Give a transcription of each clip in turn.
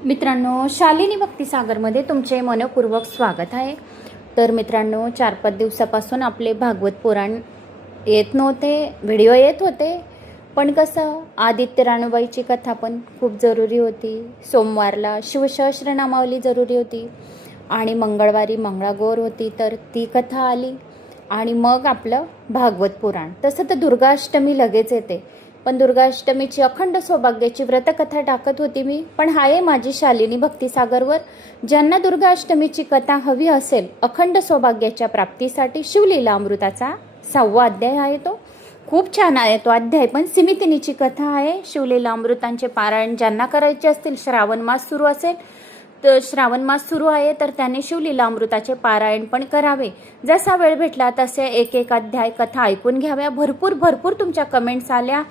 मित्रांनो, शालिनी भक्तिसागरमध्ये तुमचे मनपूर्वक स्वागत आहे। तर मित्रांनो, 4-5 दिवसापासून आपले भागवत पुराण येत नव्हते, व्हिडिओ येत होते, पण कसं आदित्य राणूबाईची कथा पण खूप जरुरी होती, सोमवारला शिवसहस्रनामावली जरुरी होती आणि मंगळवारी मंगळागौर होती, तर ती कथा आली आणि मग आपलं भागवत पुराण। तसं तर दुर्गाष्टमी लगेच येते, पण दुर्गाष्टमीची अखंड सौभाग्याची व्रतकथा टाकत होती मी, पण आहे माझी शालिनी भक्तिसागरवर। ज्यांना दुर्गाष्टमीची कथा हवी असेल अखंड सौभाग्याच्या प्राप्तीसाठी, शिवलीला अमृताचा 6वा अध्याय आहे, तो खूप छान आहे तो अध्याय, पण सिमितिनीची कथा आहे। शिवलीला अमृतांचे पारायण ज्यांना करायचे असतील, श्रावण मास सुरू असेल तर श्रावण मास सुरू आहे, तर त्यांनी शिवलीला अमृताचे पारायण पण करावे। जसा वेळ भेटला तसे एक एक अध्याय कथा ऐकून घ्याव्या। भरपूर तुमच्या कमेंट्स आल्या,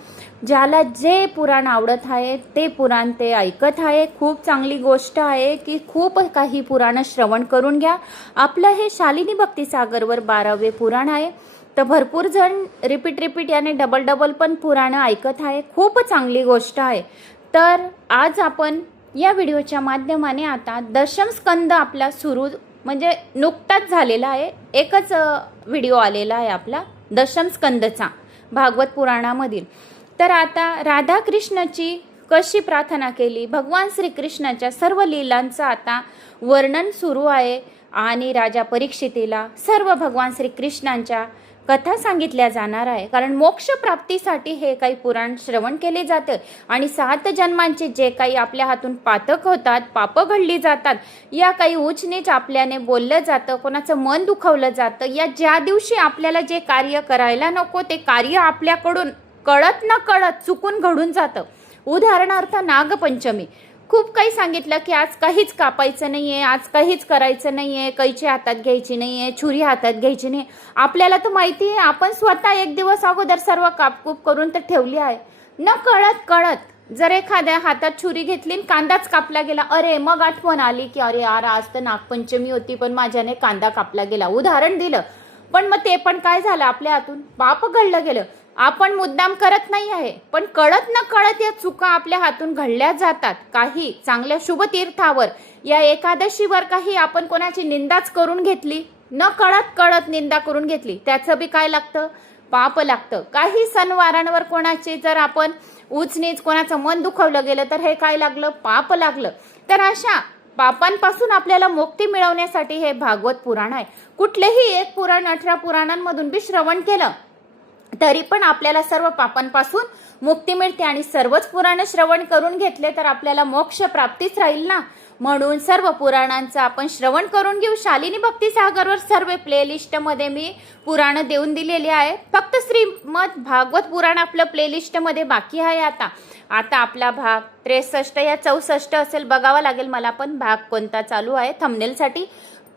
ज्याला जे पुराण आवडत आहे ते पुराण ते ऐकत आहे। खूप चांगली गोष्ट आहे की खूप काही पुराण श्रवण करून घ्या। आपलं हे शालिनी भक्तिसागरवर 12वे पुराण आहे, तर भरपूर जण रिपीट याने डबल पण पुराण ऐकत आहे। खूप चांगली गोष्ट आहे। तर आज आपण या व्हिडिओच्या माध्यमाने आता दशम स्कंद आपला सुरू, म्हणजे नुकताच झालेला आहे, एकच व्हिडिओ आलेला आहे आपला दशम स्कंदचा भागवत पुराणामधील। तर आता राधाकृष्णाची कशी प्रार्थना केली, भगवान श्रीकृष्णाच्या सर्व लीलांचं आता वर्णन सुरू आहे आणि राजा परीक्षितीला सर्व भगवान श्रीकृष्णांच्या कथा सांगितल्या जाणार आहे, कारण मोक्ष प्राप्तीसाठी हे काही पुराण श्रवण केले जाते आणि 7 जन्मांचे जे काही आपल्या हातून पातक होतात, पाप घडली जातात, या काही उच्च नीच आपल्याने बोललं जातं, कोणाचं मन दुखवलं जातं, या ज्या दिवशी आपल्याला जे कार्य करायला नको ते कार्य आपल्याकडून कळत न कळत चुकून घडून जातं। उदाहरणार्थ नागपंचमी, खूप काही सांगितलं की आज काहीच कापायचं नाहीये, आज काहीच करायचं नाहीये, कैची हातात घ्यायची नाहीये, छुरी हातात घ्यायची नाही। आपल्याला तर माहिती आहे, आपण स्वतः एक दिवस अगोदर सर्व कापकूप करून तर ठेवली आहे। न कळत जर एखाद्या हातात छुरी घेतली, कांदाच कापला गेला, अरे मग आठवण आली की अरे यार आज तर नागपंचमी होती पण माझ्याने कांदा कापला गेला, उदाहरण दिलं, पण मग ते पण काय झालं, आपल्या हातून पाप घडलं गेलं। आपण मुद्दाम करत नाही आहे, पण कळत न कळत या चुका आपल्या हातून घडल्या जातात। काही चांगल्या शुभ तीर्थावर या एकादशीवर काही आपण कोणाची निंदाच करून घेतली, न कळत निंदा करून घेतली, त्याचं बी काय लागतं, पाप लागतं। काही सणवारांवर कोणाचे जर आपण उचनीच कोणाचं मन दुखवलं गेलं तर हे काय लागलं, पाप लागलं। तर अशा पापांपासून आपल्याला मुक्ती मिळवण्यासाठी हे भागवत पुराण आहे। कुठलेही एक पुराण 18 पुराणांमधून बी श्रवण केलं तरी पण आपल्याला सर्व पापांपासून मुक्ती मिळते आणि सर्वच पुराण श्रवण करून घेतले तर आपल्याला मोक्ष प्राप्तीच राहील ना। म्हणून सर्व पुराणांचं आपण श्रवण करून घेऊ। शालिनी भक्तिसागरवर सर्व प्लेलिस्ट मध्ये मी पुराण देऊन दिलेली आहे, फक्त श्रीमद भागवत पुराण आपलं प्लेलिस्ट मध्ये बाकी आहे। आता आपला भाग 63 या 64 असेल, बघावा लागेल मला पण भाग कोणता चालू आहे थंबनेलसाठी।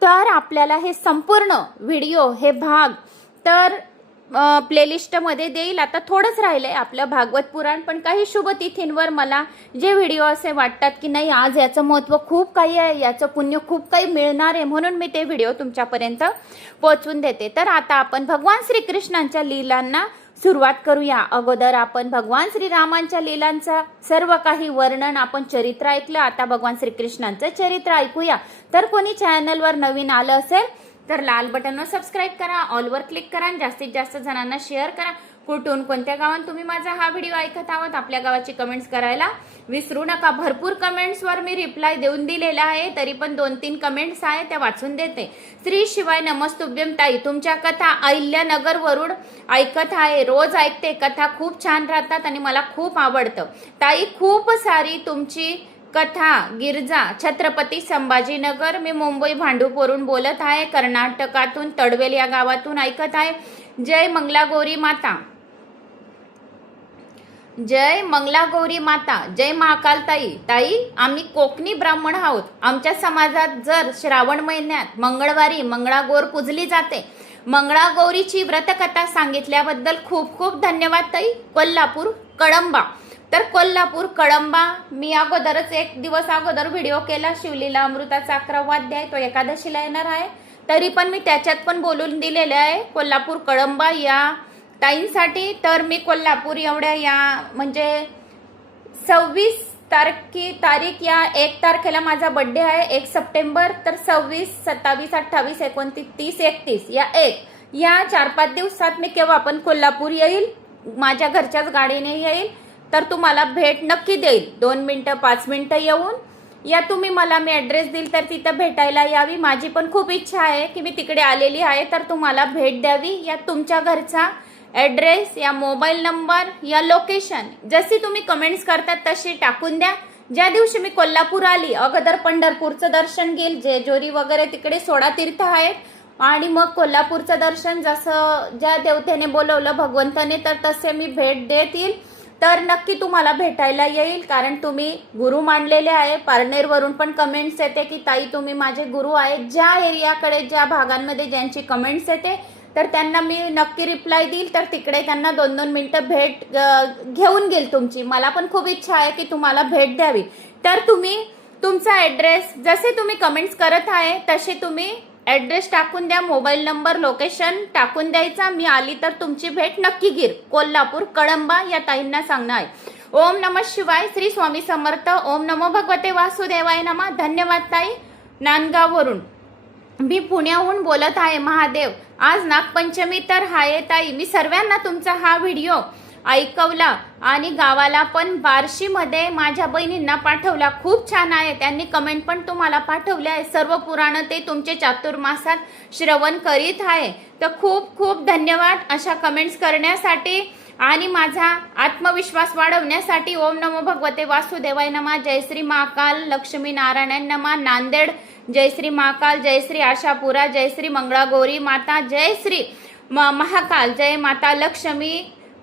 तर आपल्याला हे संपूर्ण व्हिडिओ हे भाग तर प्लेलिस्टमध्ये देईल। आता थोडंच राहिलंय आपलं भागवत पुराण, पण काही शुभ तिथींवर मला जे व्हिडिओ असे वाटतात की नाही आज याचं महत्त्व खूप काही आहे, याचं पुण्य खूप काही मिळणार आहे, म्हणून मी ते व्हिडिओ तुमच्यापर्यंत पोहोचवून देते। तर आता आपण भगवान श्रीकृष्णांच्या लीलांना सुरुवात करूया। अगोदर आपण भगवान श्रीरामांच्या लीलांचा सर्व काही वर्णन आपण चरित्र ऐकलं, आता भगवान श्रीकृष्णांचं चरित्र ऐकूया। तर कोणी चॅनलवर नवीन आलं असेल तर लाल बटनवर सबस्क्राईब करा, ऑलवर क्लिक करा आणि जास्तीत जास्त जणांना शेअर करा। कुठून कोणत्या गावात तुम्ही माझा हा व्हिडिओ ऐकत आहात आपल्या गावाची कमेंट्स करायला विसरू नका। भरपूर कमेंट्सवर मी रिप्लाय देऊन दिलेला आहे, तरी पण 2-3 कमेंट्स आहे त्या वाचून देते। श्री शिवाय नमस्तुभ्यम ताई, तुमच्या कथा अहिल्यानगर वरून ऐकत आहे, रोज ऐकते, कथा खूप छान राहतात आणि मला खूप आवडतं ताई। खूप सारी तुमची कथा गिरजा छत्रपती संभाजीनगर, मी मुंबई भांडूपवरून बोलत आहे, कर्नाटकातून तडवेल या गावातून ऐकत आहे। जय मंगलागौरी माता, जय मंगलागौरी माता, जय महाकाल ताई। आम्ही कोकणी ब्राह्मण आहोत, आमच्या समाजात जर श्रावण महिन्यात मंगळवारी मंगळागौर पूजली जाते। मंगळागौरीची व्रतकथा सांगितल्याबद्दल खूप खूप धन्यवाद ताई। कोल्हापूर कळंबा, तर कोल्हापूर कळंबा मी अगोदरच एक दिवस अगोदर व्हिडिओ केला, शिवलीला अमृताचा 11वा अध्याय तो एकादशीला येणार आहे, तरी पण मी त्याच्यात पण बोलून दिलेले आहे कोल्हापूर कळंबा या ताईंसाठी। तर मी कोल्हापूर एवढ्या या म्हणजे 26 तारीख या 1 तारखेला माझा बर्थडे आहे, 1 सप्टेंबर. तर 26, 27, 28, 29, 30, 31 या 4-5 दिवसात मी केव्हा पण कोल्हापूर येईल, माझ्या घरच्याच गाडीने येईल. तर तुम्हाला भेट नक्की देईल. 2 मिनिटं 5 मिनिटं येऊन या तुम्ही मला मी ॲड्रेस देईल तर तिथं भेटायला यावी. माझी पण खूप इच्छा आहे की मी तिकडे आलेली आहे तर तुम्हाला भेट द्यावी. या तुमच्या घरचा ॲड्रेस या मोबाईल नंबर या लोकेशन जशी तुम्ही कमेंट्स करतात तशी टाकून द्या. ज्या दिवशी मी कोल्हापूर आली अगोदर पंढरपूरचं दर्शन घेईल, जेजुरी वगैरे तिकडे 16 तीर्थ आहेत आणि मग कोल्हापूरचं दर्शन जसं ज्या देवतेने बोलवलं भगवंताने तर तसे मी भेट देत येईल. तर नक्की तुम्हाला भेटायला येईल कारण तुम्ही गुरु मानलेले आहे. पारनेरवरून पण कमेंट्स येते की ताई तुम्ही माझे गुरु आहे. ज्या एरियाकडे ज्या भागांमध्ये ज्यांची कमेंट्स येते तर त्यांना मी नक्की रिप्लाय देईल. तर तिकडे त्यांना 2-2 मिनिटं भेट घेऊन घेईल तुमची. मला पण खूप इच्छा आहे की तुम्हाला भेट द्यावी. तर तुम्ही तुमचा ॲड्रेस जसे तुम्ही कमेंट्स करत आहे तसे तुम्ही ॲड्रेस टाकून द्या, मोबाईल नंबर लोकेशन टाकून द्यायचा. मी आली तर तुमची भेट नक्की घेईल. कोल्हापूर कळंबा या ताईंना सांगणं आहे. ओम नमः शिवाय, श्री स्वामी समर्थ. ओम नमो भगवते वासुदेवाय नमः. धन्यवाद ताई. नांदगाववरून मी पुण्याहून बोलत आहे. महादेव आज नागपंचमी तर आहे ताई. मी सर्वांना तुमचा हा व्हिडिओ ऐकवला आणि गावाला पण बार्शीमध्ये माझ्या बहिणींना पाठवला. खूप छान आहे. त्यांनी कमेंट पण तुम्हाला पाठवले आहे. सर्व पुराण ते तुमचे चातुर्मासात श्रवण करीत आहे. तर खूप खूप धन्यवाद अशा कमेंट्स करण्यासाठी आणि माझा आत्मविश्वास वाढवण्यासाठी. ओम नमो भगवते वासुदेवाय नमः. जय श्री महाकाल लक्ष्मी नारायण नमः. नांदेड जय श्री महाकाल, जय श्री आशापुरा, जय श्री मंगळागौरी माता, जय श्री महाकाल, जय माता लक्ष्मी.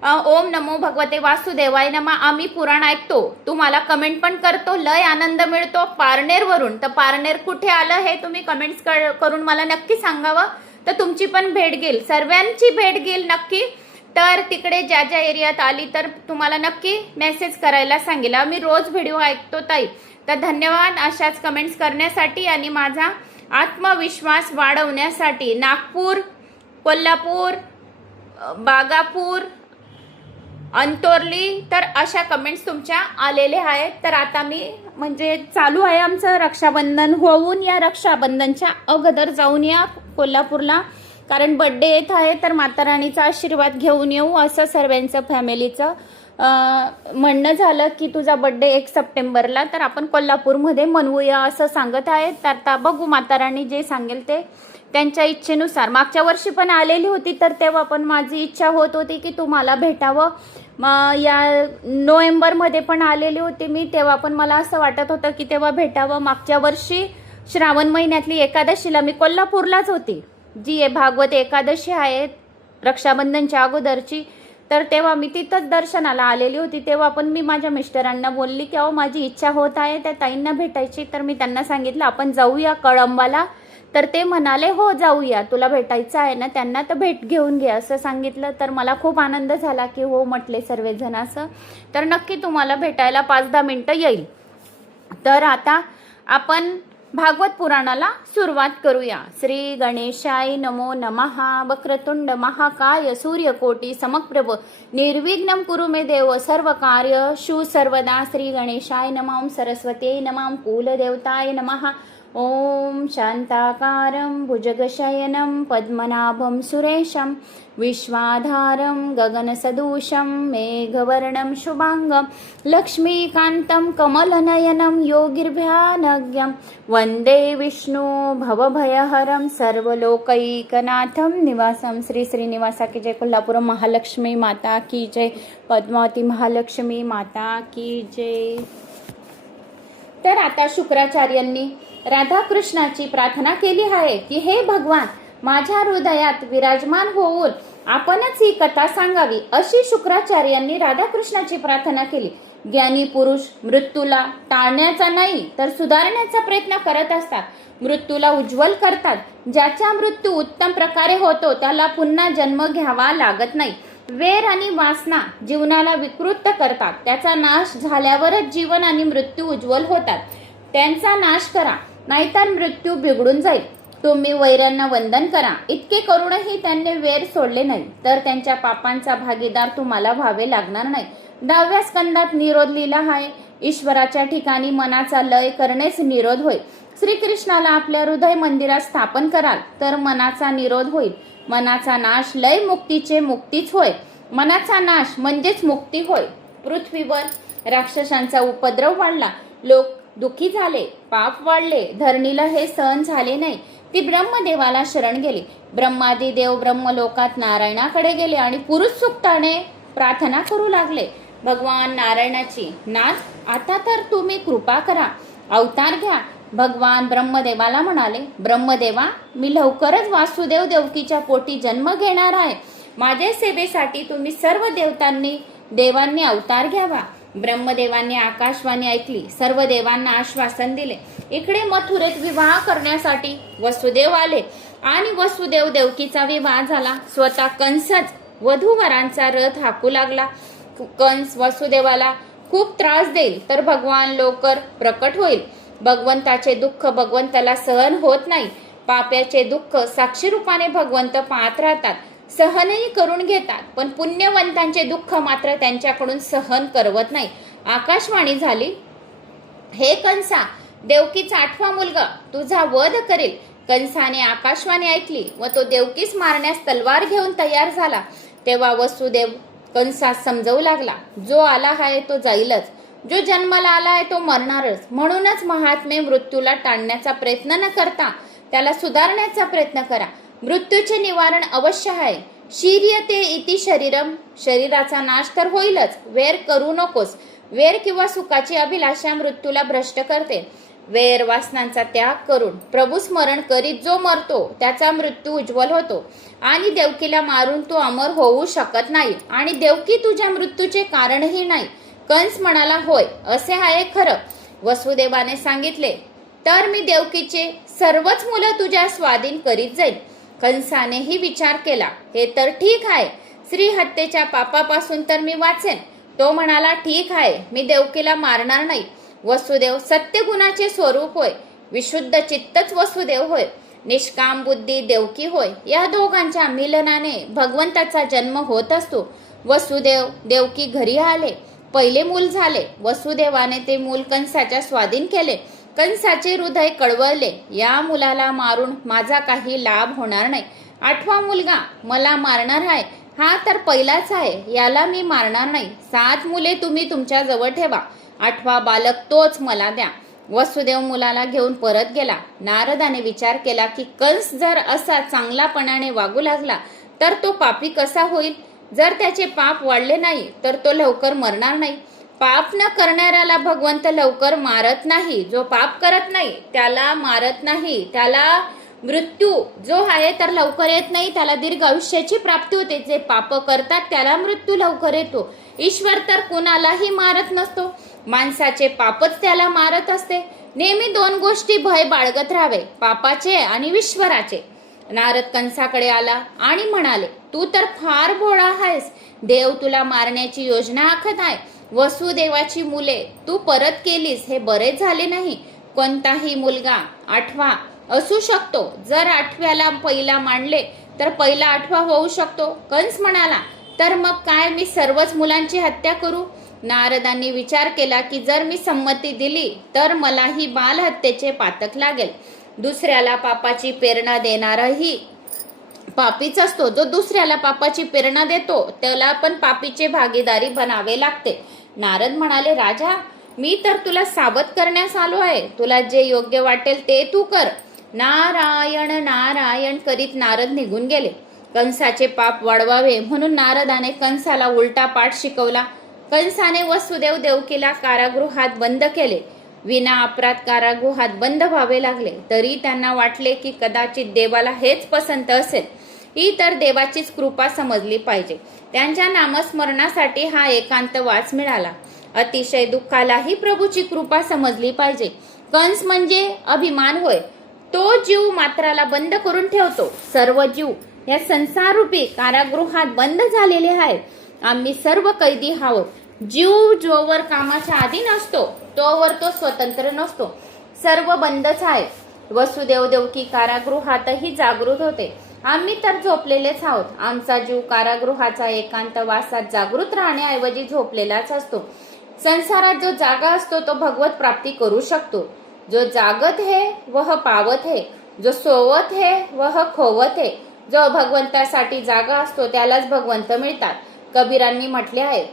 ओम नमो भगवते वासुदेवाय नमः. आम्ही पुराण ऐकतो, तुम्हाला कमेंट पण करतो, लय आनंद मिळतो. पारनेरवरून तर पारनेर कुठे आलं हे तुम्ही कमेंट्स करून मला नक्की सांगावं. तर तुमची पण भेट घेईल, सर्वांची भेट घेईल नक्की. तर तिकडे ज्या ज्या एरियात आली तर तुम्हाला नक्की मेसेज करायला सांगेल. मी रोज व्हिडिओ ऐकतो ताई. तर धन्यवाद अशाच कमेंट्स करण्यासाठी आणि माझा आत्मविश्वास वाढवण्यासाठी. नागपूर, कोल्हापूर, बागापूर, अंतोर्ली तर अशा कमेंट्स तुमच्या आलेल्या आहेत. तर आता मी म्हणजे चालू आहे आमचं रक्षाबंधन होऊन या रक्षाबंधनच्या अगोदर जाऊन या कोल्हापूरला कारण बर्थडे येत आहे. तर माता राणीचा आशीर्वाद घेऊन येऊ असं सर्वांचं फॅमिलीचं म्हणणं झालं की तुझा बर्थडे 1 सप्टेंबरला तर आपण कोल्हापूरमध्ये मनवूया असं सांगत आहेत. तर आता बघू माता राणी जे सांगेल ते त्यांच्या इच्छेनुसार. मागच्या वर्षी पण आलेली होती तर तेव्हा पण माझी इच्छा होत होती की तुम्हाला भेटावं. या नोव्हेंबरमध्ये पण आलेली होती मी, तेव्हा पण मला असं वाटत होतं की तेव्हा भेटावं. मागच्या वर्षी श्रावण महिन्यातली एकादशीला मी कोल्हापूरलाच होती, जी भागवत एकादशी आहे रक्षाबंधनच्या अगोदरची. तर तेव्हा मी तिथंच दर्शनाला आलेली होती. तेव्हा पण मी माझ्या मिस्टरांना बोलली की अहो माझी इच्छा होत आहे त्या ताईंना भेटायची. तर मी त्यांना सांगितलं आपण जाऊया कळंबाला. तर ते म्हणाले हो जाऊया, तुला भेटायचं आहे ना त्यांना तर भेट घेऊन घे असं सांगितलं. तर मला खूप आनंद झाला की हो म्हटले सर्वजण असं. तर नक्की तुम्हाला भेटायला 5-10 मिनिटं येईल. तर आता आपण भागवत पुराणाला सुरुवात करूया. श्री गणेशाय नमो नमः. वक्रतुंड महाकाय सूर्यकोटी समप्रभ निर्विघ्नं कुरु मे देव सर्व कार्य शु सर्वदा. श्री गणेशाय नमः. सरस्वती नमः. कुलदेवताय नमः. ओम शांताकारं भुजगशयनं पद्मनाभं सुरेशं विश्वाधारं गगनसदृशं मेघवर्णं शुभांगं लक्ष्मीकान्तं कमलनयनं योगिर्भ्यानज्ञं वन्दे विष्णु भवभयहरं सर्वलोकैकनाथं निवासं. श्री श्रीनिवासा की जय. कोल्हापूर महालक्ष्मी माता की जय. पद्मावती महालक्ष्मी माता की जय. तर आता शुक्राचार्यांनी राधाकृष्णाची प्रार्थना केली आहे की हे भगवान माझ्या हृदयात विराजमान होऊन आपणच ही कथा सांगावी अशी शुक्राचार्यांनी राधाकृष्णाची प्रार्थना केली. ज्ञानी पुरुष मृत्यूला टाळण्याचा नाही तर सुधारण्याचा प्रयत्न करत असतात. मृत्यूला उज्ज्वल करतात. ज्याचा मृत्यू उत्तम प्रकारे होतो त्याला पुन्हा जन्म घ्यावा लागत नाही. वेर आणि वासना जीवनाला विकृत करतात. त्याचा नाश झाल्यावरच जीवन आणि मृत्यू उज्ज्वल होतात. त्यांचा नाश करा नाहीतर मृत्यू बिघडून जाईल. तुम्ही वैऱ्यांना वंदन करा. इतके करूनही त्यांनी वेर सोडले नाही तर त्यांच्या पापांचा भागीदार तुम्हाला व्हावे लागणार नाही. 10व्या स्कंदात निरोध लिहिला आहे. ईश्वराच्या ठिकाणी मनाचा लय करणेच निरोध होय. श्रीकृष्णाला आपल्या हृदय मंदिरात स्थापन कराल तर मनाचा निरोध होईल. मनाचा नाश लय मुक्तीचे मुक्तीच होय. मनाचा नाश म्हणजेच मुक्ती होय. पृथ्वीवर राक्षसांचा उपद्रव वाढला, लोक दुःखी झाले, पाप वाढले, धरणीला हे सहन झाले नाही. ती ब्रह्मदेवाला शरण गेली. ब्रह्मादी देव ब्रह्मलोकात नारायणाकडे गेले आणि पुरुष सुक्ताने प्रार्थना करू लागले. भगवान नारायणाची, नाथ आता तर तुम्ही कृपा करा, अवतार घ्या. भगवान ब्रह्मदेवाला म्हणाले, ब्रह्मदेवा, मी लवकरच वासुदेव देवकीच्या पोटी जन्म घेणार आहे. माझ्या सेवेसाठी तुम्ही सर्व देवांनी अवतार घ्यावा. ब्रह्मदेवांनी आकाशवाणी ऐकली, सर्व देवांना आश्वासन दिले. इकडे मथुरेत विवाह करण्यासाठी वसुदेव आले आणि वसुदेव देवकीचा विवाह झाला. स्वतः कंसच वधूवरांचा रथ हाकू लागला. कंस वसुदेवाला खूप त्रास देईल तर भगवान लवकर प्रकट होईल. भगवंताचे दुःख भगवंताला सहन होत नाही. पाप्याचे दुःख साक्षी रूपाने भगवंत पाहत राहतात, सहनही करून घेतात, पण पुण्यवंतांचे दुःख मात्र त्यांच्याकडून सहन करवत नाही. आकाशवाणी झाली, हे कंसा, देवकीचा 8वा मुलगा तुझा वध करेल. कंसाने आकाशवाणी ऐकली व तो देवकीस मारण्यास तलवार घेऊन तयार झाला. तेव्हा वसुदेव कंसास समजवू लागला, जो आला आहे तो जाईलच, जो जन्माला आला आहे तो मरणारच. म्हणूनच महात्मे मृत्यूला टाळण्याचा प्रयत्न न करता त्याला सुधारण्याचा प्रयत्न करा. मृत्यूचे निवारण अवश्य आहे. शीर्यते इति शरीरम, शरीराचा नाश तर होईलच, वेर करू नकोस. वेर किंवा सुखाची अभिलाषा मृत्यूला भ्रष्ट करते. वेर वासनांचा त्याग करून प्रभू स्मरण करीत जो मरतो त्याचा मृत्यू उज्ज्वल होतो आणि देवकीला मारून तो अमर होऊ शकत नाही आणि देवकी तुझ्या मृत्यूचे कारणही नाही. कंस म्हणाला, होय, असे आहे खरं. वसुदेवाने सांगितले, तर मी देवकीचे सर्वच मुलं तुझ्या स्वाधीन करीत जाईल. कंसानेही विचार केला, हे तर ठीक आहे, स्त्री हत्येच्या पापापासून तर मी वाचेन. तो म्हणाला, ठीक आहे, मी देवकीला मारणार नाही. वसुदेव सत्य गुणाचे स्वरूप होय, विशुद्ध चित्तच वसुदेव होय, निष्काम बुद्धी देवकी होय. या दोघांच्या मिलनाने भगवंताचा जन्म होत असतो. वसुदेव देवकी घरी आले, पहिले मूल झाले. वसुदेवाने ते मूल कंसाच्या स्वाधीन केले. कंसाचे हृदय कळवळले, या मुलाला मारून माझा काही लाभ होणार नाही. 8वा मुलगा मला मारणार आहे, हा तर पहिलाच आहे, याला मी मारणार नाही. 7 मुले तुम्ही तुमच्या जवळ ठेवा, 8वा बालक तोच मला द्या. वसुदेव मुलाला घेऊन परत गेला. नारदाने विचार केला की कंस जर असा चांगलापणाने वागू लागला तर तो पापी कसा होईल. जर त्याचे पाप वाढले नाही तर तो लवकर मरणार नाही. पाप न करणाऱ्याला भगवंत लवकर मारत नाही. जो पाप करत नाही त्याला मारत नाही. त्याला मृत्यू जो आहे तर लवकर येत नाही, त्याला दीर्घ आयुष्याची प्राप्ती होते. जे पाप करतात त्याला मृत्यू लवकर येतो. ईश्वर तर कुणालाही मारत नसतो, माणसाचे पापच त्याला मारत असते. नेहमी 2 गोष्टी भय बाळगत राहावे, पापाचे आणि ईश्वराचे. नारद कंसाकडे आला आणि म्हणाले, तू तर फार भोळा आहेस, देव तुला मारण्याची योजना आखत आहे. वसुदेवाची मुले तू परत केलीस हे बरे झाले नाही. कोणताही मुलगा 8वा असू शकतो. जर 8व्याला पहिला मांडले तर पहिला 8वा होऊ शकतो. कंस म्हणाला, तर मग काय मी सर्वच मुलांची हत्या करू. नारदांनी विचार केला की जर मी संमती दिली तर मलाही बालहत्येचे पातक लागेल. दुसऱ्याला पापाची प्रेरणा देणाराही पापीच असतो. जो दुसऱ्याला पापाची प्रेरणा देतो त्याला पण पापीचे भागीदारी बनावे लागते. नारद म्हणाले, राजा, मी तर तुला सावध करण्यास आलो आहे. तुला जे योग्य वाटेल ते तू कर. नारायण नारायण करीत नारद निघून गेले. कंसाचे पाप वाढवावे म्हणून नारदाने कंसाला उलटा पाठ शिकवला. कंसाने वसुदेव देवकीला कारागृहात बंद केले. विना अपराध कारागृहात बंद व्हावे लागले. तरी त्यांना वाटले की कदाचित देवाला हेच पसंत असेल. ही तर देवाचीच कृपा समजली पाहिजे. त्यांच्या नामस्मरणासाठी हा एकांतवास मिळाला. अतिशय दुःखालाही प्रभूची कृपा समजली पाहिजे. कंस म्हणजे अभिमान होय. तो जीव मात्राला बंद करून ठेवतो. सर्व जीव या संसाररूपी कारागृहात बंद झालेले आहेत. आम्ही सर्व कैदी आहोत. जीव जोवर कामाच्या अधीन असतो तोवर तो स्वतंत्र नसतो. सर्व बंदच आहे. वसुदेव देवकी कारागृहातही जागृत होते. आम्ही तर झोपलेलेच आहोत. आमचा जीव कारागृहाचा एकांतवासात जागृत राहण्याऐवजी झोपलेलाच असतो. संसारात जो जागा असतो तो भगवत प्राप्ती करू शकतो. जो जागत है वह पावत है, जो सोवत है वह खोवत है. जो भगवंतासाठी जागा असतो त्यालाच भगवंत मिळतात. कबीरांनी म्हटले आहे,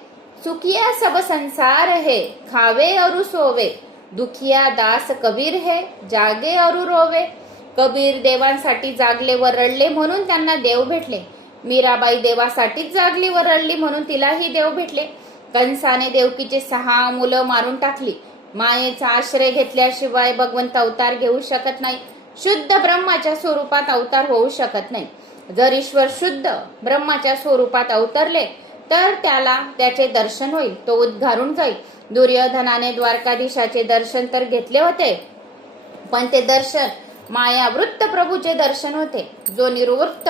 सुखिया सब संसार है, खावे और सोवे. दुखिया दास कबीर है, जागे और रोवे. कबीर देवांसाठी जागले व रडले म्हणून त्यांना देव भेटले. मीराबाई देवासाठीच जागली व रडली म्हणून तिलाही देव भेटले. कंसाने देवकीचे 6 मुलं मारून टाकली. मायेचा आश्रय घेतल्याशिवाय भगवंत अवतार घेऊ शकत नाही. शुद्ध ब्रह्माच्या स्वरूपात अवतार होऊ शकत नाही. जर ईश्वर शुद्ध ब्रह्माच्या स्वरूपात अवतरले तर त्याला त्याचे दर्शन होईल, तो उद्गारून जाईल. दुर्योधनाने द्वारकाधीशाचे दर्शन तर घेतले होते, पण ते दर्शन मायावृत्त प्रभूचे दर्शन होते. जो निर्वृत्त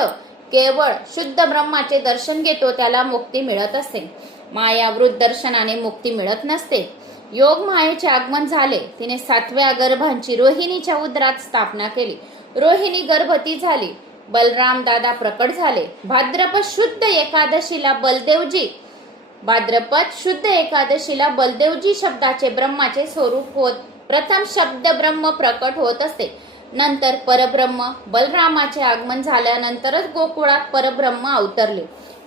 केवळ शुद्ध ब्रह्माचे दर्शन घेतो त्याला मुक्ती मिळत असते. मायावृत्त दर्शनाने मुक्ती मिळत नसते. योग मायेचे आगमन झाले. तिने 7व्या गर्भांची रोहिणीच्या उदरात स्थापना केली. रोहिणी गर्भवती झाली. बलराम दादा प्रकट झाले. भाद्रपद शुद्ध एकादशीला बलदेवजी शब्दाचे ब्रह्माचे स्वरूप होत प्रथम शब्द ब्रह्म प्रकट होत असते. नंतर परब्रह्म बलरामाचे आगमन झाल्यानंतरच गोकुळात परब्रह्म अवतरले.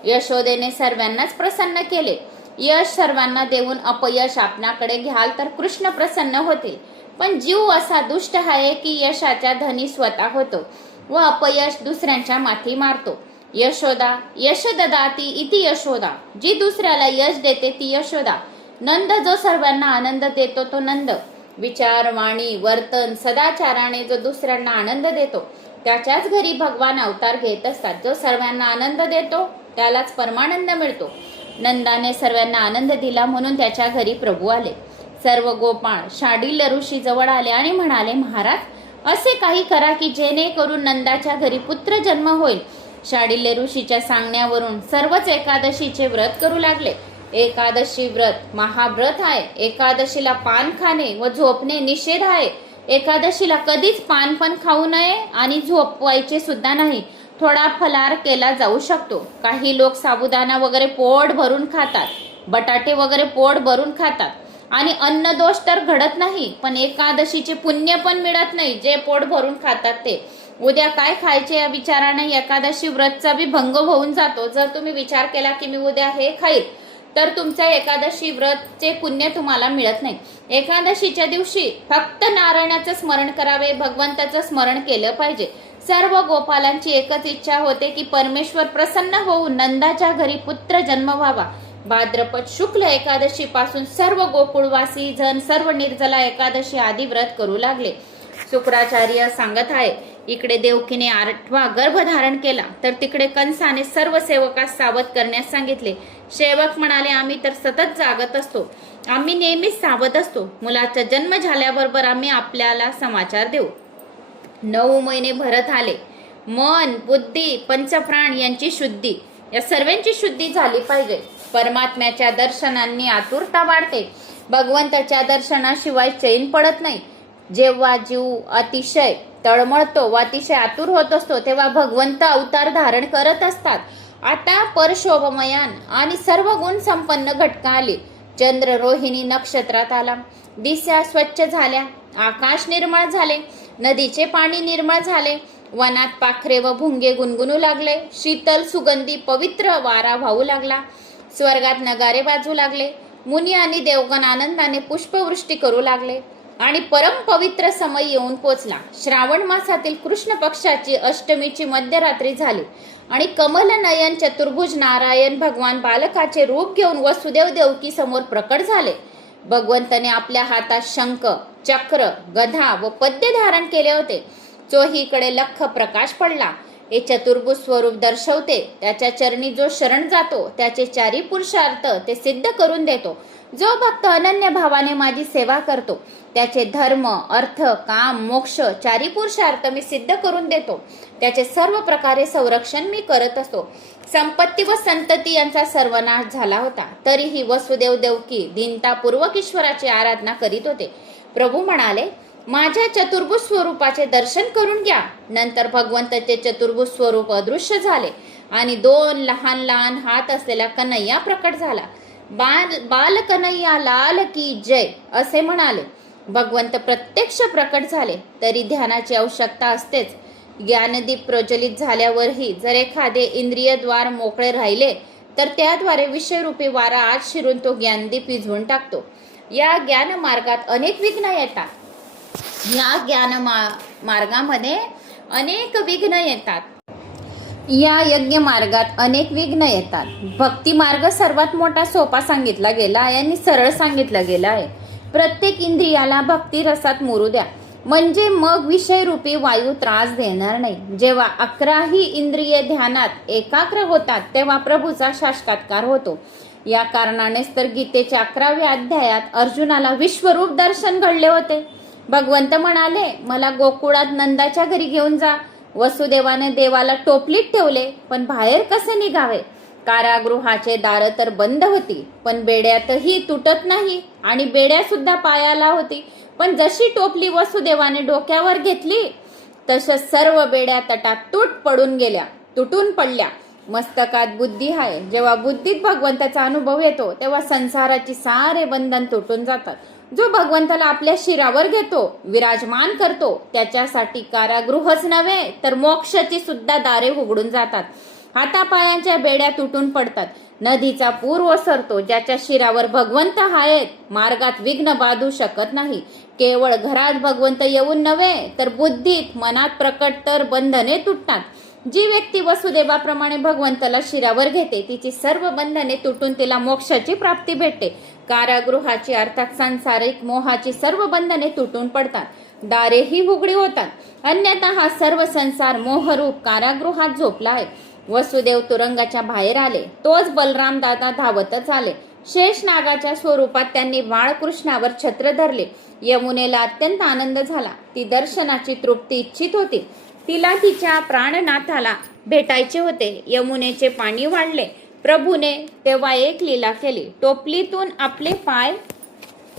यशोदेने सर्वांनाच प्रसन्न केले. यश सर्वांना देऊन अपयश आपणाकडे घ्याल तर कृष्ण प्रसन्न होतील. पण जीव असा दुष्ट आहे की यशाच्या धनी स्वतः होतो व अपयश दुसऱ्यांच्या माथी मारतो. यशोदा यश ददाती इति यशोदा. जी दुसऱ्याला यश देते ती यशोदा. नंद जो सर्वांना आनंद देतो तो नंद. विचार, वाणी, वर्तन, सदाचाराने जो दुसऱ्यांना आनंद देतो त्याच्याच घरी भगवान अवतार घेत असतात. जो सर्वांना आनंद देतो त्यालाच परमानंद मिळतो. नंदाने सर्वांना आनंद दिला म्हणून त्याच्या घरी प्रभू आले. सर्व गोपाळ शांडिल्य ऋषी जवळ आले आणि म्हणाले, महाराज, असे काही करा की जेणेकरून नंदाच्या घरी पुत्र जन्म होईल. शांडिल्य ऋषीच्या सांगण्यावरून सर्वच एकादशीचे व्रत करू लागले. एकादशी व्रत महाव्रत आहे. एकादशीला पान खाणे व झोपणे निषेध आहे. एकादशीला कधीच पान पण खाऊ नये आणि झोपवायचे सुद्धा नाही. थोडा फलार केला जाऊ शकतो. काही लोक साबुदाणा वगैरे पोट भरून खातात, बटाटे वगैरे पोट भरून खातात आणि अन्न दोष तर घडत नाही, पण एकादशीचे पुण्य पण मिळत नाही जे पोट भरून खातात ते. उद्या काय खायचे या विचाराने एकादशी व्रतचा बी भंग होऊन जातो. जर तुम्ही विचार केला की मी उद्या हे खाईल तर तुमच्या एकादशी व्रतचे पुण्य तुम्हाला मिळत नाही. एकादशीच्या दिवशी फक्त नारायणाचं स्मरण करावे, भगवंताचं स्मरण केलं पाहिजे. सर्व गोपालांची एकच इच्छा होते की परमेश्वर प्रसन्न होऊन नंदाच्या घरी पुत्र जन्म व्हावा. भाद्रपद शुक्ल एकादशी पासून सर्व गोकुळवासी जण सर्व निर्जला एकादशी आदी व्रत करू लागले. शुक्राचार्य सांगत आहे, इकडे देवकीने 8वा गर्भ धारण केला तर तिकडे कंसाने सर्व सेवकास सावध करण्यास सांगितले. सेवक म्हणाले, आम्ही तर सतत जागत असतो, आम्ही नेहमीच सावध असतो. मुलाचा जन्म झाल्याबरोबर आम्ही आपल्याला समाचार देऊ. 9 महिने भरत आले. मन, बुद्धी, पंचप्राण यांची शुद्धी, या सर्वांची शुद्धी झाली पाहिजे. परमात्म्याच्या दर्शनांनी आतुरता वाढते. भगवंताच्या दर्शनाशिवाय चैन पडत नाही. जेव्हा जीव अतिशय तळमळतो व अतिशय आतुर होत असतो तेव्हा भगवंत अवतार धारण करत असतात. आता परशोभमयान आणि सर्व गुण संपन्न घटका आली. चंद्र रोहिणी नक्षत्रात आला. दिशा स्वच्छ झाल्या, आकाश निर्मळ झाले, नदीचे पाणी निर्मळ झाले, वनात पाखरे व भुंगे गुणगुणू लागले, शीतल सुगंधी पवित्र वारा वाहू लागला, स्वर्गात नगारे वाजू लागले, मुनी आणि देवगण आनंदाने पुष्पवृष्टी करू लागले आणि परम पवित्र समय येऊन पोचला. श्रावण मासातील कृष्ण पक्षाची अष्टमीची मध्यरात्री झाली आणि कमल नयन चतुर्भुज नारायण भगवान बालकाचे रूप घेऊन वसुदेव देवकी समोर प्रकट झाले. भगवंताने आपल्या हातात शंख, चक्र, गदा व पद्य धारण केले होते. चोहीकडे लख प्रकाश पडला. हे चतुर्भुज स्वरूप दर्शवते. त्याच्या चरणी जो शरण जातो त्याचे 4 पुरुषार्थ ते सिद्ध करून देतो. जो भक्त अनन्य भावाने माझी सेवा करतो त्याचे धर्म, अर्थ, काम, मोक्ष 4 पुरुषार्थ मी सिद्ध करून देतो. त्याचे सर्व प्रकारे संरक्षण मी करत असतो. संपत्ती व संतती यांचा सर्वनाश झाला होता, तरीही वसुदेव देवकी दीनतापूर्वक ईश्वराची आराधना करीत होते. प्रभू म्हणाले, माझ्या चतुर्भुज स्वरूपाचे दर्शन करून घ्या. नंतर भगवंताचे चतुर्भुज स्वरूप अदृश्य झाले आणि 2 लहान लहान हात असलेला कन्हैया प्रकट झाला. बाल कन्हैया लाल की जय असे म्हणाले. भगवंत प्रत्यक्ष प्रकट झाले तरी ध्यानाची आवश्यकता असतेच. ज्ञानदीप प्रज्वलित झाल्यावरही जर एखादे इंद्रियद्वार मोकळे राहिले तर त्याद्वारे विषयरूपी वारा आत शिरून तो ज्ञानदीप विझवून टाकतो. या ज्ञान मार्गात अनेक विघ्न येतात. या ज्ञान मार्गामध्ये अनेक विघ्न येतात. या यज्ञ मार्गात अनेक विघ्न येतात. भक्ती मार्ग सर्वात मोठा सोपा सांगितला गेला आहे आणि सरळ सांगितला गेला आहे. प्रत्येक इंद्रियाला भक्ती रसात मुरू द्या, म्हणजे मग विषयरूपी वायू त्रास देणार नाही. जेव्हा 11ही इंद्रिये ध्यानात एकाग्र होतात तेव्हा प्रभूचा साक्षात्कार होतो. या कारणानेच तर गीतेच्या 11व्या अध्यायात अर्जुनाला विश्वरूप दर्शन घडले होते. भगवंत म्हणाले, मला गोकुळात नंदाच्या घरी घेऊन जा. वसुदेवाने देवाला टोपलीत ठेवले, पण बाहेर कसे निघावे? कारागृहाचे दार तर बंद होती, पण बेड्यातही तुटत नाही आणि बेड्या सुद्धा पायाला होती. पण जशी टोपली वसुदेवाने डोक्यावर घेतली तसंच सर्व बेड्या तटात तुटून पडल्या. मस्तकात बुद्धी आहे. जेव्हा बुद्धीत भगवंताचा अनुभव येतो तेव्हा संसाराची सारे बंधन तुटून जातात. जो भगवंताला आपल्या शिरावर घेतो, विराजमान करतो, त्याच्यासाठी कारागृहच नव्हे तर मोक्षाची सुद्धा दारे उघडून जातात. हातापायांच्या बेड्या तुटून पडतात. नदीचा पूर ओसरतो. ज्याच्या शिरावर भगवंत आहेत मार्गात विघ्न बाधू शकत नाही. केवळ घरात भगवंत येऊन नव्हे तर बुद्धीत मनात प्रकट तर बंधने तुटतात. जी व्यक्ती वसुदेवाप्रमाणे भगवंताला शिरावर घेते तिची सर्व बंधने तुटून तिला मोक्षाची प्राप्ती भेटते. कारागृहाची अर्थात सांसारिक मोहाची सर्व बंधने तुटून पडतात. दारेही उघडी होतात. अन्यथा हा सर्व संसार मोहरूप कारागृहात झोपला आहे. वसुदेव तुरुंगाच्या बाहेर आले. तोच बलराम दादा धावतच आले. शेष नागाच्या स्वरूपात त्यांनी बाळकृष्णावर छत्र धरले. यमुनेला अत्यंत आनंद झाला. ती दर्शनाची तृप्ती इच्छित होती. तिला तिच्या प्राणनाथाला भेटायचे होते. यमुनेचे पाणी वाढले. प्रभूने तेव्हा एक लीला केली. टोपलीतून आपले पाय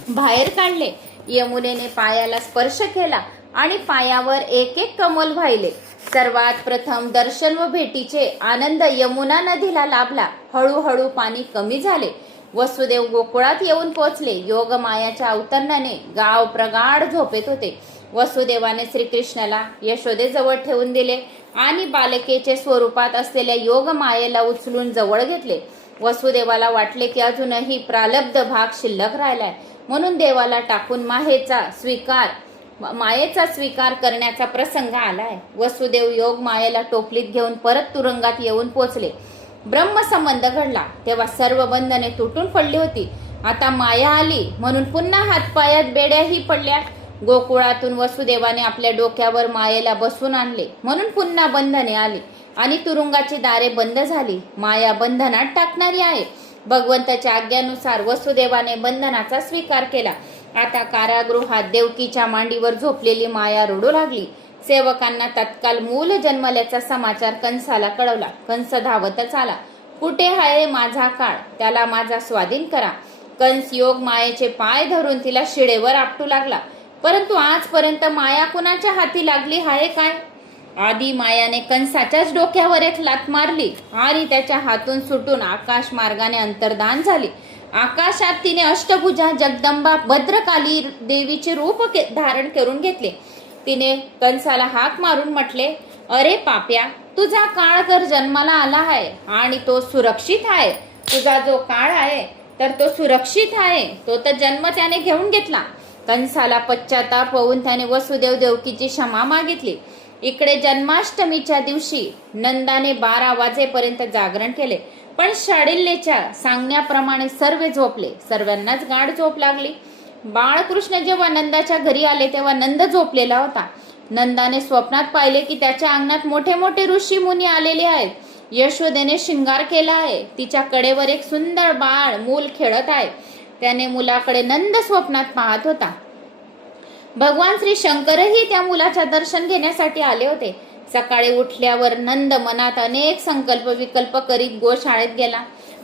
बाहेर काढले. यमुनेने पायाला स्पर्श केला आणि पायावर एक एक कमल वाहिले. सर्वात प्रथम दर्शन व भेटीचे आनंद यमुना नदीला लाभला. हळूहळू पाणी कमी झाले. वसुदेव गोकुळात येऊन पोहोचले. योगमायाच्या अवतरणाने गाव प्रगाढ झोपेत होते. वसुदेवाने श्रीकृष्णाला यशोदेजवळ ठेवून दिले आणि बालकेचे स्वरूपात असलेल्या योगमायेला उचलून जवळ घेतले. वसुदेवाला वाटले की अजूनही प्रालब्ध भाग शिल्लक राहिलाय, म्हणून देवाला टाकून मायेचा स्वीकार करण्याचा प्रसंग आलाय. वसुदेव योग मायेला टोपलीत घेऊन परत तुरुंगात येऊन पोचले. ब्रह्मसंबंध घडला तेव्हा सर्व बंधने तुटून पडली होती. आता माया आली म्हणून पुन्हा हातपायात बेड्याही पडल्या. गोकुळातून वसुदेवाने आपल्या डोक्यावर मायेला बसून आणले म्हणून पुन्हा बंधने आली आणि तुरुंगाची दारे बंद झाली. माया बंधनात टाकणारी आहे. भगवंताच्या आज्ञेनुसार वसुदेवाने बंधनाचा स्वीकार केला. आता कारागृहात देवकीच्या मांडीवर झोपलेली माया रडू लागली. सेवकांना तत्काल मूल जन्मल्याचा समाचार कंसाला कळवला. कंस धावतच आला. कुठे आहे माझा काळ? त्याला माझा स्वाधीन करा. कंस योग मायेचे पाय धरून तिला शिडेवर आपटू लागला. परंतु आजपर्यंत माया कुणाच्या हाती लागली आहे काय? आधी मायाने कंसाच्याच डोक्यावर एक लाथ मारली आणि त्याच्या हातून सुटून आकाश मार्गाने अंतर्धान झाली. आकाशात तिने अष्टभुजा जगदंबा भद्रकाली देवीचे रूप धारण करून घेतले. तिने कंसाला हाक मारून म्हटले, अरे पाप्या, तुझा काळ तर जन्माला आला आहे आणि तो सुरक्षित आहे. तुझा जो काळ आहे तर तो सुरक्षित आहे. तो तर जन्म त्याने घेऊन घेतला. कंसाला पश्चाताप होऊन त्याने वसुदेव देवकीची क्षमा मागितली. इकडे जन्माष्टमीच्या दिवशी नंदाने 12 वाजेपर्यंत जागरण केले, पण शाडिल्येच्या सांगण्याप्रमाणे सर्व झोपले. सर्वांनाच गाढ झोप लागली. बाळकृष्ण जेव्हा नंदाच्या घरी आले तेव्हा नंद झोपलेला होता. नंदाने स्वप्नात पाहिले की त्याच्या अंगणात मोठे मोठे ऋषी मुनी आलेले आहेत. यशोदेने शृंगार केला आहे. तिच्या कडेवर एक सुंदर बाळ मूल खेळत आहे. त्याने मुलाकडे नंद स्वप्नात पाहत होता. भगवान श्री शंकरही त्या मुलाच्या दर्शन घेण्यासाठी आले होते. सकाळी उठल्यावर नंद मनात अनेक संकल्प विकल्प करीत गोशाळेत गेला.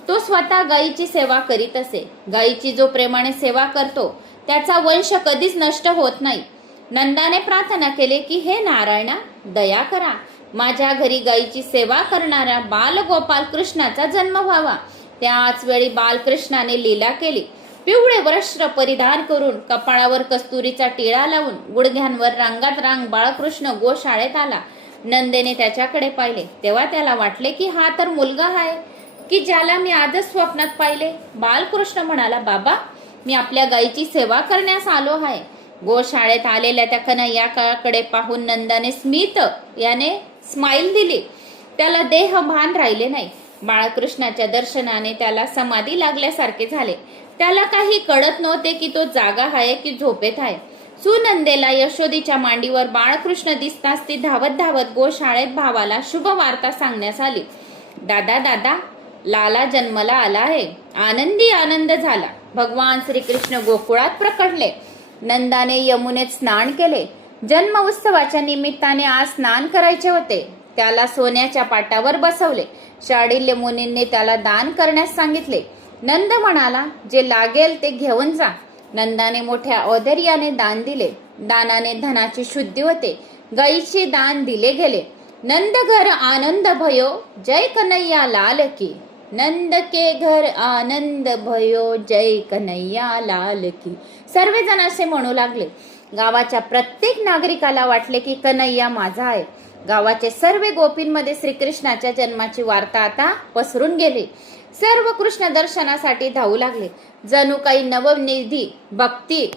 तो स्वतः गायीची सेवा करीत असे. गायीची जो प्रेमाने सेवा करतो त्याचा वंश कधीच नष्ट होत नाही. नंदाने प्रार्थना केली की हे नारायणा, दया करा, माझ्या घरी गायीची सेवा करणाऱ्या बालगोपाल कृष्णाचा जन्म व्हावा. त्याच वेळी बालकृष्णाने लीला केली. पिवळे वस्त्र परिधान करून, कपाळावर कस्तुरीचा टिळा लावून, गुडघ्यांवर रांगात रांग बाळकृष्ण गोशाळेत आला. नंदेने त्याच्याकडे पाहिले तेव्हा त्याला वाटले की हा तर मुलगा आहे की ज्याला मी आजच स्वप्नात पाहिले. बालकृष्ण म्हणाला, बाबा, मी आपल्या गायीची सेवा करण्यास आलो आहे. गोशाळेत आलेल्या त्या कन्हैयाकडे पाहून नंदाने स्मित याने स्माईल दिली. त्याला देहभान राहिले नाही. बाळकृष्णाच्या दर्शनाने त्याला समाधी लागल्यासारखे झाले. त्याला काही कळत नव्हते की तो जागा आहे की झोपेत आहे. सुनंदेला यशोदीच्या मांडीवर बाळकृष्ण दिसताच ती धावत धावत गोशाळेत भावाला शुभ वार्ता सांगण्यास आली. दादा दादा, लाला जन्माला आला आहे. आनंदी आनंद झाला. भगवान श्रीकृष्ण गोकुळात प्रकटले. नंदाने यमुनेत स्नान केले. जन्म उत्सवाच्या निमित्ताने आज स्नान करायचे होते. त्याला सोन्याच्या पाटावर बसवले. शाडिल्य मुनींनी त्याला दान करण्यास सांगितले. नंद म्हणाला, जे लागेल ते घेऊन जा. नंदाने मोठ्या औदार्याने दान दिले. दानाने धनाची शुद्धी होते. गायीचे दान दिले गेले. नंद घर आनंद भयो, जय कन्हैया लाल की. नंद के घर आनंद भयो, जय कन्हैया लाल की. सर्वजण असे म्हणू लागले. गावाच्या प्रत्येक नागरिकाला वाटले की कन्हैया माझा आहे. गावाचे सर्व गोपींमध्ये श्रीकृष्णाच्या जन्माची वार्ता आता पसरून गेली. सर्व कृष्ण दर्शनासाठी धावू लागले. जणू काही नवनिधी भक्ती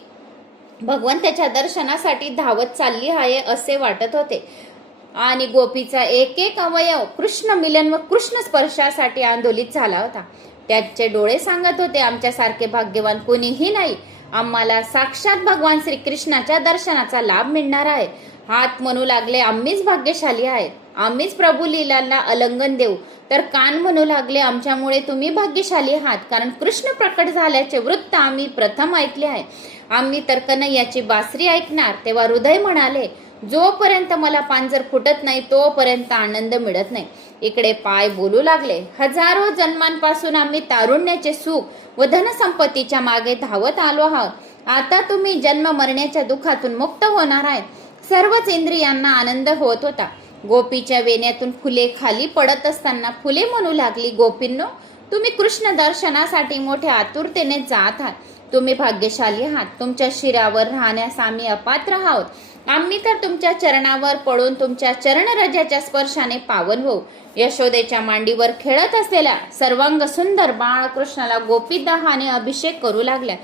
भगवंताच्या दर्शनासाठी धावत चालली आहे असे वाटत होते. आणि गोपीचा एक एक अवयव कृष्ण मिलन व कृष्ण स्पर्शासाठी आंदोलित झाला होता. त्याचे डोळे सांगत होते, आमच्यासारखे भाग्यवान कोणीही नाही. आम्हाला साक्षात भगवान श्रीकृष्णाच्या दर्शनाचा लाभ मिळणार आहे. हात म्हणू लागले, आम्हीच भाग्यशाली आहेत. आम्हीच प्रभू लीलांना अलंगन देऊ. तर कान म्हणू लागले, आमच्यामुळे तुम्ही भाग्यशाली आहात, कारण कृष्ण प्रकट झाल्याचे वृत्त आम्ही प्रथम ऐकले आहे. आम्ही तर कन्हैयाची बासरी ऐकणार. तेव्हा हृदय म्हणाले, जोपर्यंत मला पांजर फुटत नाही तोपर्यंत आनंद मिळत नाही. इकडे पाय बोलू लागले, हजारो जन्मांपासून आम्ही तारुण्याचे सुख व धनसंपत्तीच्या मागे धावत आलो आहोत. आता तुम्ही जन्म मरण्याच्या दुःखातून मुक्त होणार आहे. सर्वच इंद्रियांना आनंद होत होता. गोपीच्या वेण्यातून फुले खाली पडत असताना फुले म्हणू लागली, गोपींनो, तुम्ही कृष्ण दर्शनासाठी मोठ्या आतुरतेने जात आहात. तुम्ही भाग्यशाली आहात. तुमच्या शिरावर राहण्यास आम्ही अपात्र आहोत. आम्ही तर तुमच्या चरणावर पडून तुमच्या चरणरजाच्या स्पर्शाने पावन होऊ. यशोदेच्या मांडीवर खेळत असलेल्या सर्वांग सुंदर बाळकृष्णाला गोपी दहाने अभिषेक करू लागल्या.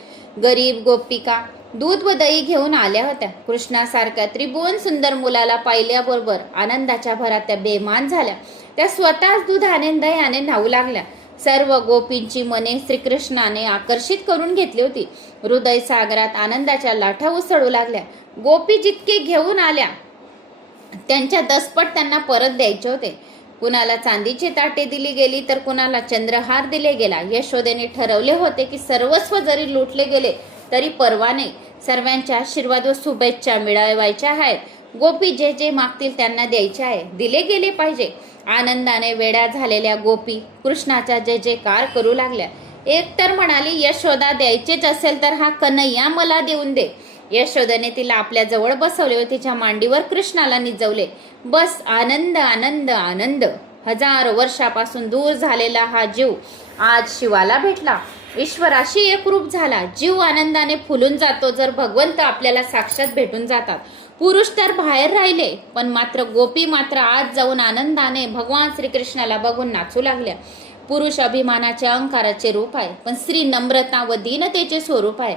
गरीब गोपिका दूध व दही घेऊन आल्या होत्या. कृष्णासारख्या त्रिभुवन सुंदर मुलाला पाहिल्याबरोबर आनंदाच्या भरात त्या बेमान झाल्या. त्या स्वतःच दुधाने दह्याने न्हावू लागल्या. सर्व गोपींची मने श्रीकृष्णाने आकर्षित करून घेतली होती. हृदय सागरात आनंदाच्या लाटा उसळू लागल्या. गोपी जितके घेऊन आल्या त्यांच्या दसपट त्यांना परत द्यायचे होते. कुणाला चांदीची ताटे दिली गेली तर कुणाला चंद्रहार दिले गेला. यशोदेने ठरवले होते की सर्वस्व जरी लुटले गेले तरी परवा नाही. सर्वांच्या आशीर्वाद व शुभेच्छा मिळवायच्या आहेत. गोपी जे जे मागतील त्यांना द्यायचे आहे, दिले गेले पाहिजे. आनंदाने वेड्या झालेल्या गोपी कृष्णाचा जय जयकार करू लागल्या. एक तर म्हणाली, यशोदा, द्यायचेच असेल तर हा कन्हैया मला देऊन दे. यशोदेने तिला आपल्या जवळ बसवले व तिच्या मांडीवर कृष्णाला निजवले. बस आनंद आनंद आनंद. हजारो वर्षापासून दूर झालेला हा जीव आज शिवाला भेटला. ईश्वराशी एकरूप झाला. जीव आनंदाने फुलून जातो जर भगवंत आपल्याला साक्षात भेटून जातात. पुरुष तर बाहेर राहिले, पण मात्र गोपी मात्र आज जाऊन आनंदाने भगवान श्रीकृष्णाला बघून नाचू लागल्या. पुरुष अभिमानाचे अहंकाराचे रूप आहे, पण स्त्री नम्रता व दीनतेचे स्वरूप आहे.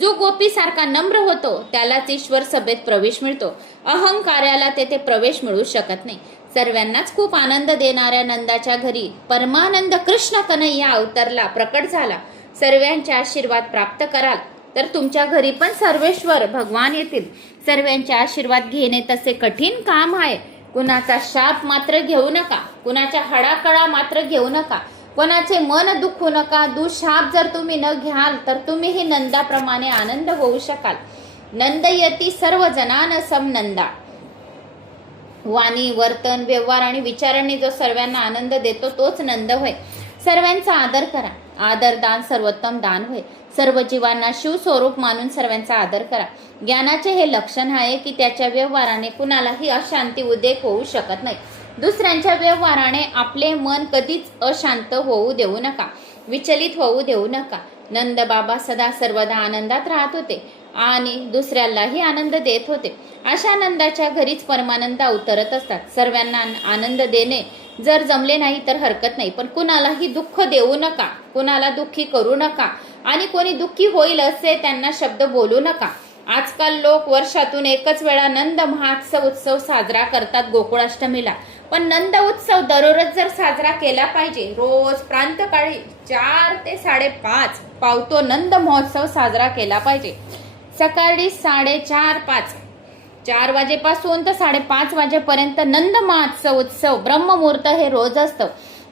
जो गोपी सारखा नम्र होतो त्यालाच ईश्वर सभेत प्रवेश मिळतो. अहंकार्याला तेथे प्रवेश मिळू शकत नाही. सर्वांनाच खूप आनंद देणाऱ्या नंदाच्या घरी परमानंद कृष्ण कन्हैया अवतरला, प्रकट झाला. सर्वांचे आशीर्वाद प्राप्त कराल तर तुमच्या घरी पण सर्वेश्वर भगवान येतील. सर्वांचे आशीर्वाद घेणे तसे कठीण काम आहे. कुणाचा शाप मात्र घेऊ नका. कुणाच्या हडाकळा मात्र घेऊ नका. कोणाचे मन दुखवू नका. दुःशाप जर तुम्ही न घ्याल तर तुम्हीही नंदाप्रमाणे आनंद होऊ शकाल. नंदयती सर्व जनान सम नंदा. वाणी, वर्तन, व्यवहार आणि विचारांनी जो सर्वांना आनंद देतो तोच नंद होय. सर्वांचा आदर करा. आदरदान सर्वोत्तम दान होय. सर्व जीवांना शिवस्वरूप मानून सर्वांचा आदर करा. ज्ञानाचे हे लक्षण आहे की त्याच्या व्यवहाराने कुणालाही अशांती उद्रेक होऊ शकत नाही. दुसऱ्यांच्या व्यवहाराने आपले मन कधीच अशांत होऊ देऊ नका, विचलित होऊ देऊ नका. नंद बाबा सदा सर्वदा आनंदात राहत होते आणि दुसऱ्यालाही आनंद देत होते. अशा आनंदाच्या घरीच परमानंद अवतरत असतात. सर्वांना आनंद देणे जर जमले नाही तर हरकत नाही, पण कुणालाही दुःख देऊ नका, कुणाला दुःखी करू नका आणि कोणी दुःखी होईल असे त्यांना शब्द बोलू नका. आजकाल लोक वर्षातून एकच वेळा नंद महोत्सव उत्सव साजरा करतात गोकुळाष्टमीला, पण नंद उत्सव दररोज जर साजरा केला पाहिजे. रोज प्रांतकाळी 4 ते 5:30 पावतो नंद महोत्सव साजरा केला पाहिजे. सकाळी 4:30 4 वाजेपासून तर 5:30 वाजेपर्यंत नंद महोत्सव उत्सव ब्रह्ममुहूर्त हे रोज असतं,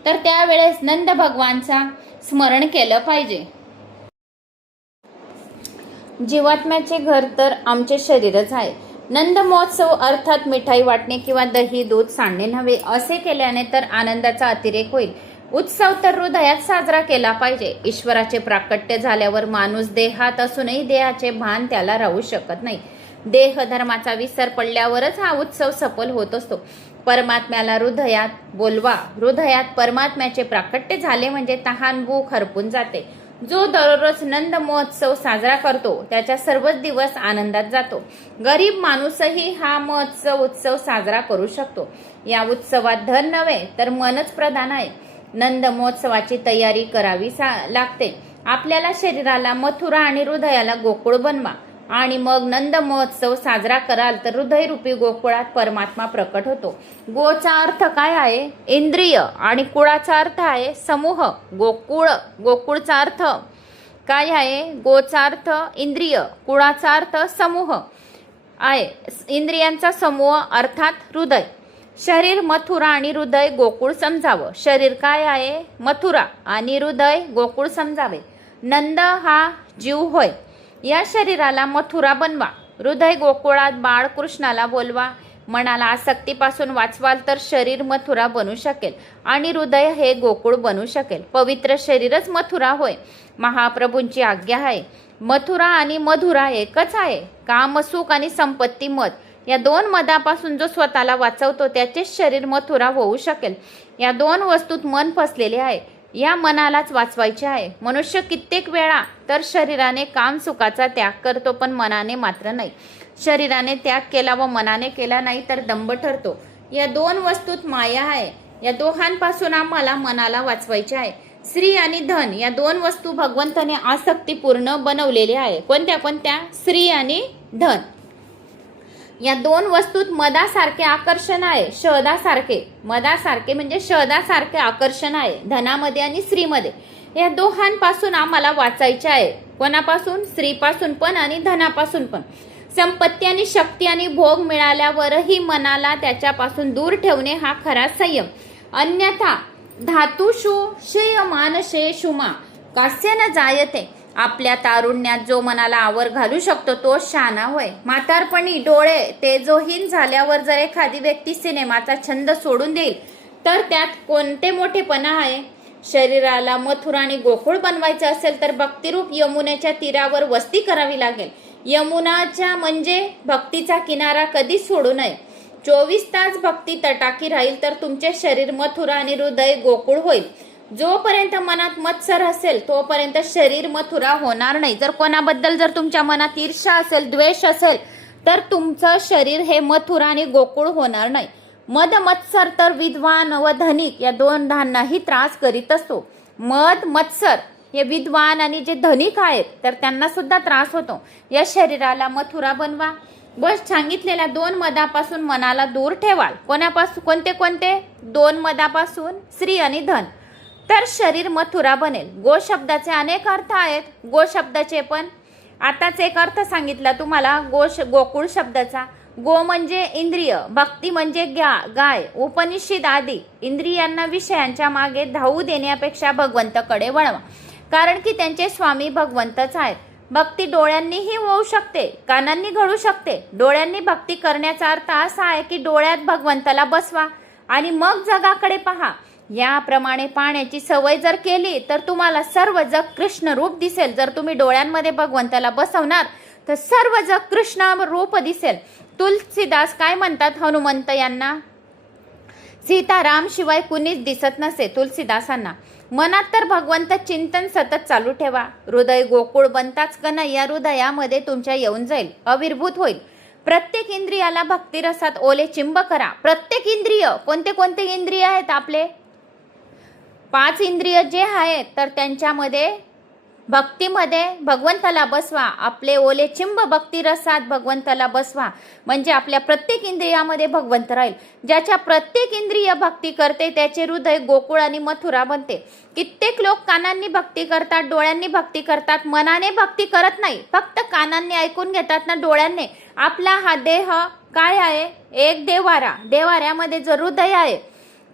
तर त्यावेळेस नंद भगवानचा स्मरण केलं पाहिजे. जीवात्म्याचे घर तर आमचे शरीरच आहे. नंद महोत्सव अर्थात मिठाई वाटणे किंवा दही दूध सांडणे नव्हे. असे केल्याने तर आनंदाचा अतिरेक होईल. उत्सव तर हृदयात साजरा केला पाहिजे. ईश्वराचे प्राकट्य झाल्यावर माणूस देहात असूनही देहाचे भान त्याला राहू शकत नाही. देह धर्माचा विसर पडल्यावरच हा उत्सव सफल होत असतो. परमात्म्याला हृदयात बोलवा. हृदयात परमात्म्याचे प्राकट्य झाले म्हणजे तहान भूक हरपून जाते. जो दररोज नंद महोत्सव साजरा करतो त्याच्या सर्वच दिवस आनंदात जातो. गरीब माणूसही हा महोत्सव उत्सव साजरा करू शकतो. या उत्सवात धन नव्हे तर मनच प्रधान आहे. नंद महोत्सवाची तयारी करावी लागते. आपल्याला शरीराला मथुरा आणि हृदयाला गोकुळ बनवा आणि मग नंद महोत्सव साजरा कराल तर हृदयरूपी गोकुळात परमात्मा प्रकट होतो. गोचा अर्थ काय आहे? इंद्रिय. आणि कुळाचा अर्थ आहे समूह. गोकुळ, गोकुळचा अर्थ काय आहे? गोचा अर्थ इंद्रिय, कुळाचा अर्थ समूह आहे. इंद्रियांचा समूह अर्थात हृदय. शरीर मथुरा आणि हृदय गोकुळ समजावं. शरीर काय आहे? मथुरा आणि हृदय गोकुळ समजावे. नंद हा जीव होय. या शरीराला मथुरा बनवा. हृदय गोकुळात बाळकृष्णाला बोलवा. मनाला आसक्तीपासून वाचवाल तर शरीर मथुरा बनू शकेल आणि हृदय हे गोकुळ बनू शकेल. पवित्र शरीरच मथुरा होय. महाप्रभूंची आज्ञा आहे. मथुरा आणि मधुरा एकच आहे. काम सुख आणि संपत्ती मद या 2 मदापासून जो स्वतःला वाचवतो त्याचेच शरीर मथुरा होऊ शकेल. या 2 वस्तूत मन फसलेले आहे. या मनालाच वाचवायचे आहे. मनुष्य कित्येक वेळा तर शरीराने काम सुखाचा त्याग करतो, पण मनाने मात्र नाही. शरीराने त्याग केला व मनाने केला नाही तर दंभ ठरतो. या 2 वस्तूत माया आहे. या दोघांपासून आम्हाला मनाला वाचवायचे आहे. स्त्री आणि धन या 2 वस्तू भगवंताने आसक्तीपूर्ण बनवलेल्या आहे. कोणत्या कोणत्या? स्त्री आणि धन. या 2 वस्तूत मदासारखे आकर्षण आहे. शोधासारखे, मदासारखे म्हणजे शोधासारखे आकर्षण आहे धनामध्ये आणि स्त्रीमध्ये. या दोघांपासून आम्हाला वाचायचे आहे. कोणापासून? स्त्रीपासून पण आणि धनापासून पण. संपत्ती आणि शक्ती आणि भोग मिळाल्यावरही मनाला त्याच्यापासून दूर ठेवणे हा खरा संयम. अन्यथा धातुषु शेय मानशे शुमा कास्य न जायते. आपल्या तारुण्यात जो मनाला आवर घालू शकतो तो शहाणा होय. म्हातारपणी डोळे तेजोहीन झाल्यावर जर एखादी व्यक्ती सिनेमाचा छंद सोडून देईल तर त्यात कोणते मोठेपणा आहे? शरीराला मथुरा आणि गोकुळ बनवायचं असेल तर भक्तिरूप यमुनेच्या तीरावर वस्ती करावी लागेल. यमुनाच्या म्हणजे भक्तीचा किनारा कधीच सोडू नये. 24 तास भक्ती तटाकी राहील तर तुमचे शरीर मथुरा आणि हृदय गोकुळ होईल. जोपर्यंत मनात मत्सर असेल तोपर्यंत शरीर मथुरा होणार नाही. जर कोणाबद्दल जर तुमच्या मनात ईर्ष्या असेल, द्वेष असेल तर तुमचं शरीर हे मथुरा आणि गोकुळ होणार नाही. मद मत्सर तर विद्वान व धनिक या 2 धांनाही त्रास करीत असतो. मद मत्सर हे विद्वान आणि जे धनिक आहेत तर त्यांना सुद्धा त्रास होतो. या शरीराला मथुरा बनवा. बस सांगितलेल्या 2 मदापासून मनाला दूर ठेवाल. कोणापासून? कोणते कोणते? 2 मदापासून, स्त्री आणि धन. तर शरीर मथुरा बनेल. गो शब्दाचे अनेक अर्थ आहेत. गो शब्दाचे पण आताच एक अर्थ सांगितला तुम्हाला गोकुळ शब्दाचा. गो म्हणजे इंद्रिय, भक्ती म्हणजे गाय, उपनिषद आदी. इंद्रियांना विषयांच्या मागे धावू देण्यापेक्षा भगवंताकडे वळवा, कारण की त्यांचे स्वामी भगवंतच आहेत. भक्ती डोळ्यांनीही होऊ शकते, कानांनी घडू शकते. डोळ्यांनी भक्ती करण्याचा अर्थ असा आहे की डोळ्यात भगवंताला बसवा आणि मग जगाकडे पहा. याप्रमाणे पाहण्याची सवय जर केली तर तुम्हाला सर्व जग कृष्ण रूप दिसेल. जर तुम्ही डोळ्यांमध्ये भगवंताला बसवणार तर सर्व जग कृष्ण रूप दिसेल. तुलसीदास काय म्हणतात हनुमंत यांना? सीताराम शिवाय कुणीच दिसत नसे तुलसीदासांना. मनात तर भगवंत चिंतन सतत चालू ठेवा. हृदय गोकुळ बनताच कन्हैया हृदयामध्ये तुमच्या येऊन जाईल, अविर्भूत होईल. प्रत्येक इंद्रियाला भक्तिरसात ओले चिंब करा. प्रत्येक इंद्रिय, कोणते कोणते इंद्रिय आहेत आपले? 5 इंद्रिय जे आहेत तर त्यांच्यामध्ये भक्तीमध्ये भगवंताला बसवा. आपले ओले चिंब भक्तिरसात भगवंताला बसवा. म्हणजे आपल्या प्रत्येक इंद्रियामध्ये भगवंत राहील. ज्याच्या प्रत्येक इंद्रिय भक्ती करते त्याचे हृदय गोकुळ आणि मथुरा बनते. कित्येक लोक कानांनी भक्ती करतात, डोळ्यांनी भक्ती करतात, मनाने भक्ती करत नाही. फक्त कानांनी ऐकून घेतात ना, डोळ्यांनी. आपला हा देह काय आहे? एक देवारा. देवाऱ्यामध्ये जो हृदय आहे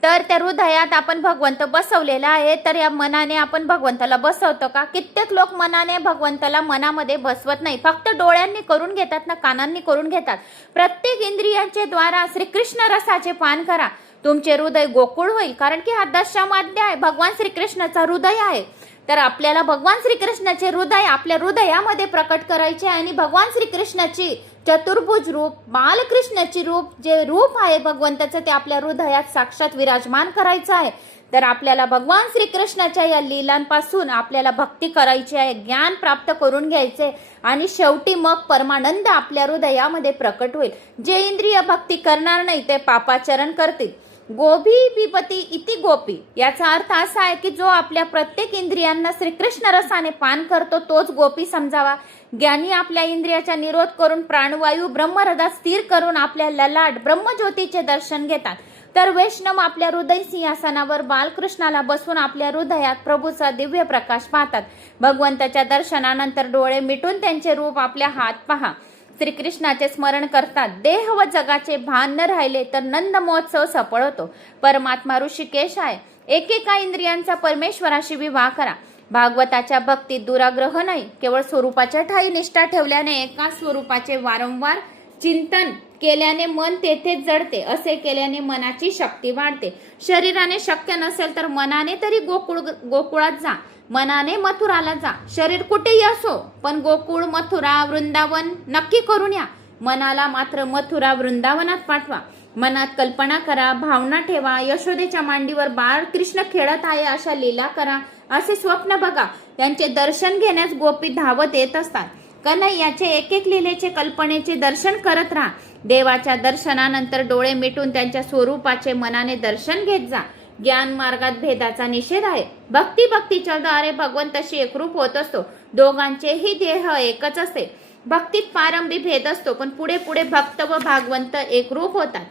तर त्या हृदयात आपण भगवंत बसवलेला आहे. तर या मनाने आपण भगवंताला बसवतो का? कित्येक लोक मनाने भगवंताला मनामध्ये बसवत नाही, फक्त डोळ्यांनी करून घेतात ना, कानांनी करून घेतात. प्रत्येक इंद्रियांचे द्वारा श्रीकृष्ण रसाचे पान करा. तुमचे हृदय गोकुळ होईल. कारण की हा 10वा अध्याय भगवान श्रीकृष्णाचा हृदय आहे. तर आपल्याला भगवान श्रीकृष्णाचे हृदय आपल्या हृदयामध्ये प्रकट करायचे आहे. आणि भगवान श्रीकृष्णाची चतुर्भुज रूप, बालकृष्णाची रूप, जे रूप आहे भगवंताचं ते आपल्या हृदयात साक्षात विराजमान करायचं आहे. तर आपल्याला भगवान श्रीकृष्णाच्या या लीलांपासून आपल्याला भक्ती करायची आहे, ज्ञान प्राप्त करून घ्यायचे आणि शेवटी मग परमानंद आपल्या हृदयामध्ये प्रकट होईल. जे इंद्रिय भक्ती करणार नाही ते पापाचरण करतील. गोभी पिपती इति गोपी, याचा अर्थ असा आहे की जो आपल्या प्रत्येक इंद्रियांना श्रीकृष्ण रसाने पान करतो तोच गोपी समजावा. ज्ञानी आपल्या इंद्रियाचा निरोध करून प्राणवायू ब्रह्महृदयात स्थिर करून आपल्या ललाट ब्रह्मज्योतीचे दर्शन घेतात. तर वैष्णव आपल्या हृदय सिंहासनावर बालकृष्णाला बसून आपल्या हृदयात प्रभूचा दिव्य प्रकाश पाहतात. भगवंताच्या दर्शनानंतर डोळे मिटून त्यांचे रूप आपल्या हात पहा. श्रीकृष्णाचे स्मरण करतात. देह व जगाचे भान न राहिले तर नंद महोत्सव सफळ होतो. परमात्मा ऋषिकेश आहे. एकेका इंद्रियांचा परमेश्वराशी विवाह करा. भागवताच्या भक्तीत दुराग्रह नाही, केवळ स्वरूपाच्या ठाई निष्ठा ठेवल्याने एका स्वरूपाचे वारंवार चिंतन केल्याने मन तेथेच जडते. असे केल्याने मनाची शक्ती वाढते. शरीराने शक्य नसेल तर मनाने तरी गोकुळात जा, मनाने मथुराला जा. शरीर कुठेही असो पण गोकुळ, मथुरा, वृंदावन नक्की करून या. मनाला मात्र मथुरा, वृंदावनात पाठवा. मनात कल्पना करा, भावना ठेवा. यशोदेच्या मांडीवर बाळ कृष्ण खेळत आहे अशा लीला करा. असे स्वप्न बघा. त्यांचे दर्शन घेण्यास गोपी धावत येत असतात. कन्हैयाचे एक एक लीलेचे कल्पनेचे दर्शन करत राहा. देवाच्या दर्शनानंतर डोळे मिटून त्यांच्या स्वरूपाचे मनाने दर्शन घेत जा. ज्ञान मार्गात भेदाचा निषेध आहे. भक्तीच्या द्वारे भगवंताशी एकरूप होत असतो. दोघांचेही देह एकच असते. भक्तीत प्रारंभी भेद असतो पण पुढे पुढे भक्त व भागवंत एकरूप होतात.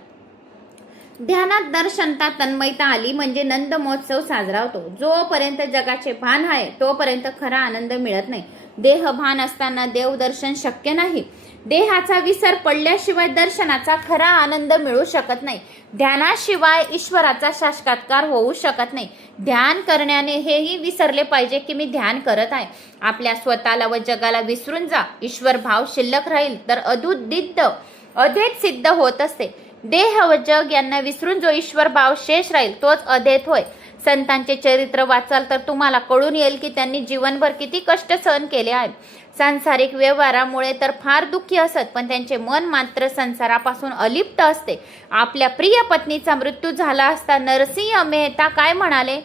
ध्यानात दर्शनता तन्मयता आली म्हणजे नंद महोत्सव साजरा होतो. जोपर्यंत जगाचे भान आहे तोपर्यंत खरा आनंद मिळत नाही. देह भान असताना देव दर्शन शक्य नाही. देहाचा विसर पडल्याशिवाय दर्शनाचा खरा आनंद मिळू शकत नाही. ध्यानाशिवाय ईश्वराचा साक्षात्कार होऊ शकत नाही. ध्यान करण्याने हेही विसरले पाहिजे की मी ध्यान करत आहे. आपल्या स्वतःला व जगाला विसरून जा. ईश्वर भाव शिल्लक राहील तर अद्वैत सिद्ध होत असते. देह व जग यांना विसरून जो ईश्वर भाव शेष राहील तोच अद्वैत होय. संतांचे चरित्र वाचाल तर तुम्हाला कळून येईल की त्यांनी जीवनभर किती कष्ट सहन केले आहेत. सांसारिक व्यवहारामुळे तर फार दुःखी असत पण त्यांचे मन मात्र संसारापासून अलिप्त असते. आपल्या प्रिय पत्नीचा मृत्यू झाला असता नरसिंह मेहता काय म्हणाले?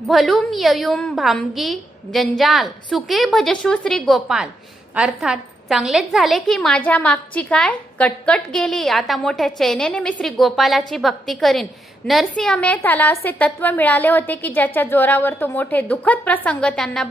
भलुम ययुम भामगी जंजाल सुके भजशु श्री गोपाल. अर्थात चांगलेच झाले की माझ्या मागची काय कटकट गेली. आता मोठ्या चैनेने मी श्री गोपालाची भक्ती करीन. नरसिंह मेहताला असे तत्व मिळाले होते की ज्याच्या जोरावर तो मोठे दुःखद प्रसंग त्यांना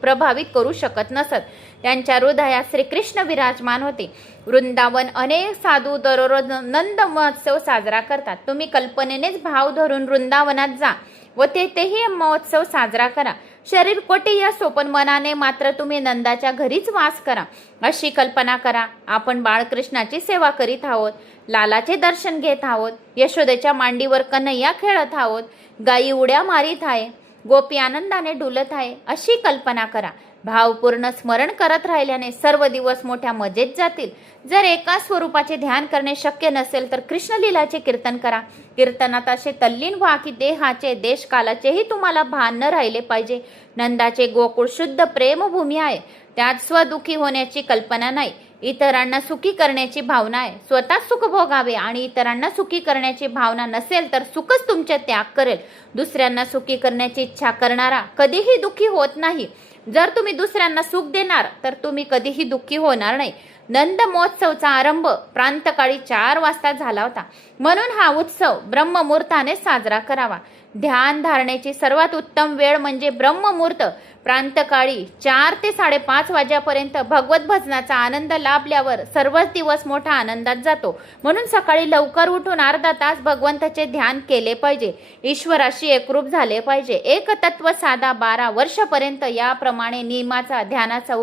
प्रभावित करू शकत नसत. त्यांच्या हृदयात श्रीकृष्ण विराजमान होते. वृंदावन अनेक साधू दररोज नंद महोत्सव साजरा करतात. तुम्ही कल्पनेनेच भाव धरून वृंदावनात जा व तेथेही महोत्सव साजरा करा. शरीर कोठेही असो पण मनाने मात्र तुम्ही नंदाच्या घरीच वास करा. अशी कल्पना करा. आपण बाळकृष्णाची सेवा करीत आहोत, लालाचे दर्शन घेत आहोत, यशोदेच्या मांडीवर कन्हैया खेळत आहोत, गायी उड्या मारीत आहे, गोपी आनंदाने डुलत आहे. अशी कल्पना करा. भावपूर्ण स्मरण करत राहिल्याने सर्व दिवस मोठ्या मजेत जातील. जर एका स्वरूपाचे ध्यान करणे शक्य नसेल तर कृष्णलीलाचे कीर्तन करा. कीर्तनात असे तल्लीन व्हा की देहाचे देशकालाचेही तुम्हाला भान न राहिले पाहिजे. नंदाचे गोकुळ शुद्ध प्रेमभूमी आहे. त्यात स्वदुखी होण्याची कल्पना नाही. इतरांना सुखी करण्याची भावना आहे. स्वतः सुख भोगावे आणि इतरांना सुखी करण्याची भावना नसेल तर सुखच तुमचे त्याग करेल. दुसऱ्यांना सुखी करण्याची इच्छा करणारा कधीही दुखी होत नाही. जर तुम्ही दुसऱ्यांना सुख देणार तर तुम्ही कधीही दुःखी होणार नाही. नंद महोत्सवचा आरंभ प्रांतकाळी 4 वाजता झाला होता. म्हणून हा उत्सव ब्रह्ममुहूर्ताने साजरा करावा. ध्यान धारणेची सर्वात उत्तम वेळ म्हणजे ब्रह्ममुहूर्त. प्रांतकाळी 4 ते 5:30 वाजेपर्यंत भगवत भजनाचा आनंद लाभल्यावर सर्वच दिवस मोठा आनंदात जातो. म्हणून सकाळी लवकर उठून अर्धा तास भगवंताचे ध्यान केले पाहिजे. ईश्वराशी एकरूप झाले पाहिजे. एक तत्व साधा 12 वर्षापर्यंत याप्रमाणे नियमाचा ध्यानाचा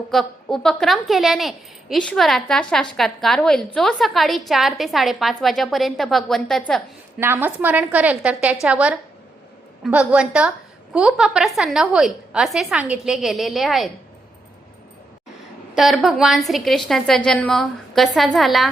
उपक्रम केल्याने ईश्वराचा साक्षात्कार होईल. जो सकाळी 4 ते 5:30 वाजेपर्यंत भगवंताचं नामस्मरण करेल तर त्याच्यावर भगवंत खूप प्रसन्न होईल असे सांगितले गेलेले आहे. तर भगवान श्रीकृष्णाचा जन्म कसा झाला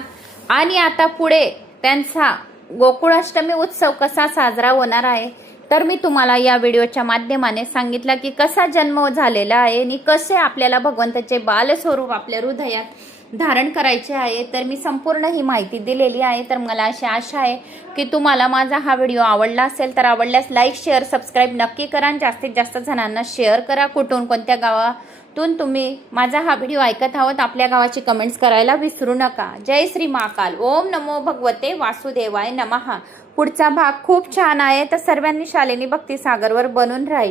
आणि आता पुढे त्यांचा गोकुळाष्टमी उत्सव कसा साजरा होणार आहे तर मी तुम्हाला या व्हिडिओच्या माध्यमाने सांगितलं की कसा जन्म झालेला आहे आणि कसे आपल्याला भगवंताचे बालस्वरूप आपल्या हृदयात धारण करायचे आहे. तर मी संपूर्ण ही माहिती दिलेली आहे. तर मला अशी आशा आहे की तुम्हाला माझा हा व्हिडिओ आवडला असेल तर आवडल्यास लाईक शेअर सबस्क्राईब नक्की करा आणि जास्तीत जास्त जणांना शेअर करा. कुठून कोणत्या गावातून तुम्ही माझा हा व्हिडिओ ऐकत आहोत आपल्या गावाची कमेंट्स करायला विसरू नका. जय श्री महाकाल. ओम नमो भगवते वासुदेवाय नमः. पुढचा भाग खूप छान आहे तर सर्वांनी शालिनी भक्ती सागरवर बनून राहील.